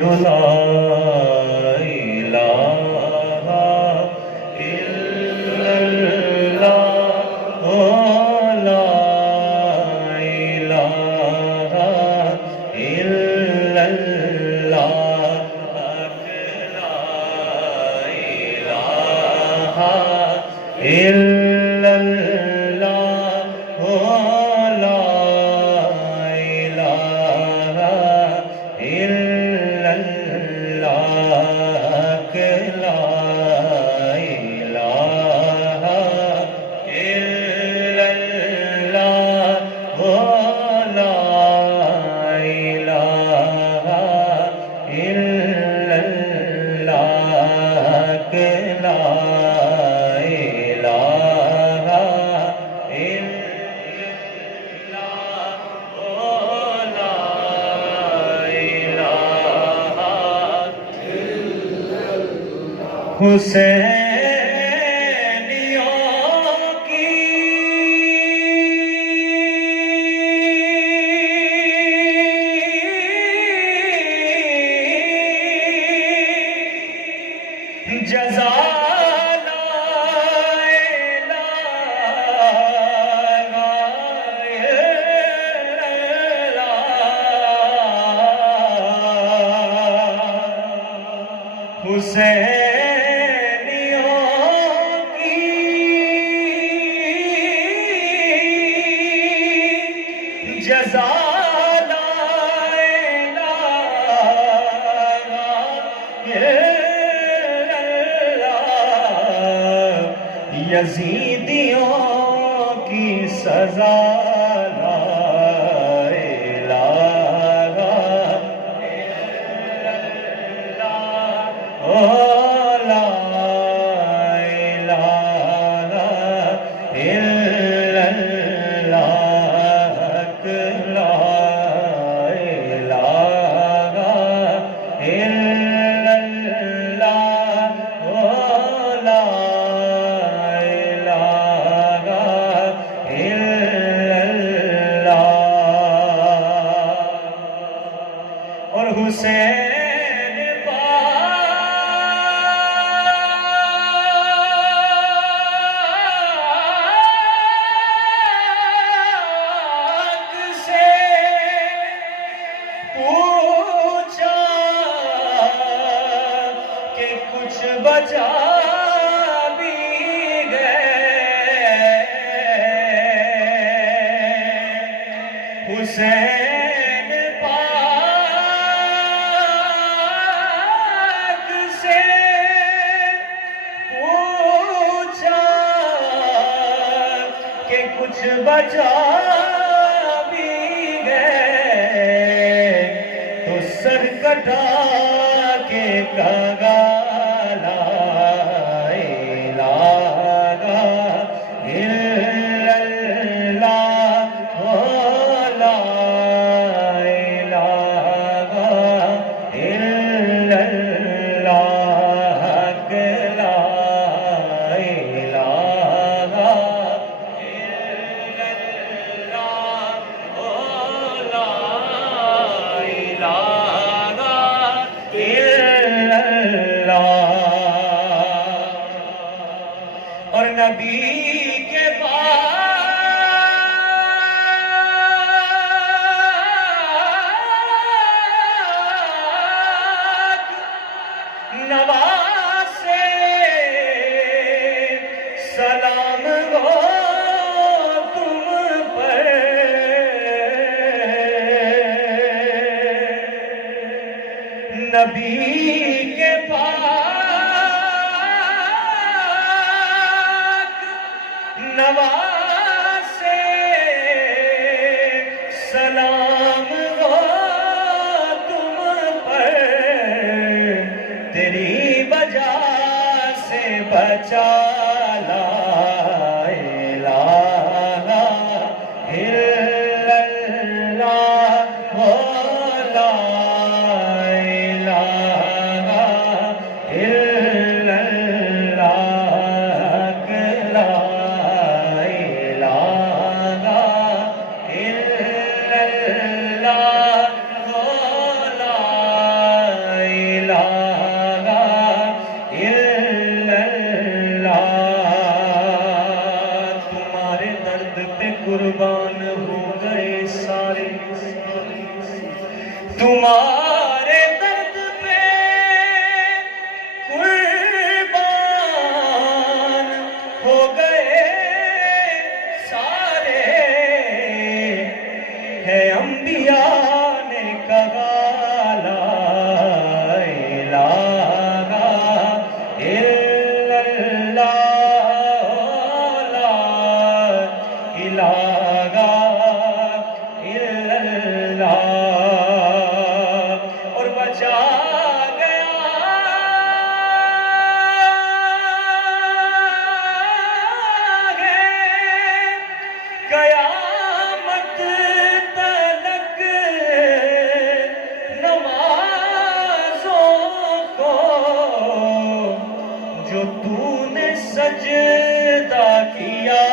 پڑھو لا الہ الا اللہ لا الہ الا اللہ لا الہ الا اللہ لا الہ الا اللہ لا الہ الا اللہ لا الہ الا اللہ لا حسینیوں کی جزا حسینیوں کی جزا لا الہ الا اللہ یزیدیوں کی سزا لا الہ الا اللہ لا الہ الا اللہ لا الہ الا اللہ لا الہ الا اللہ اور حسین کچھ بچا بھی گئے حسین پاک سے پوچھا کہ کچھ بچا بھی گئے تو سر کٹا کے کہا اور نبی کے بعد نواسے سلام ہو تم پر نبی کے نواسے سلام ہو تم پر تیری وجہ سے بچا لا الہ الا اللہ لا الہ الا اللہ لا قربان ہو گئے سارے تمہارے درد پہ قربان ہو گئے سارے ہے انبیاء نے کہا لا الہ الا اللہ لا الہ الا اللہ اور بچا گیا ہے قیامت تلک نمازوں کو جو تو نے سجدہ کیا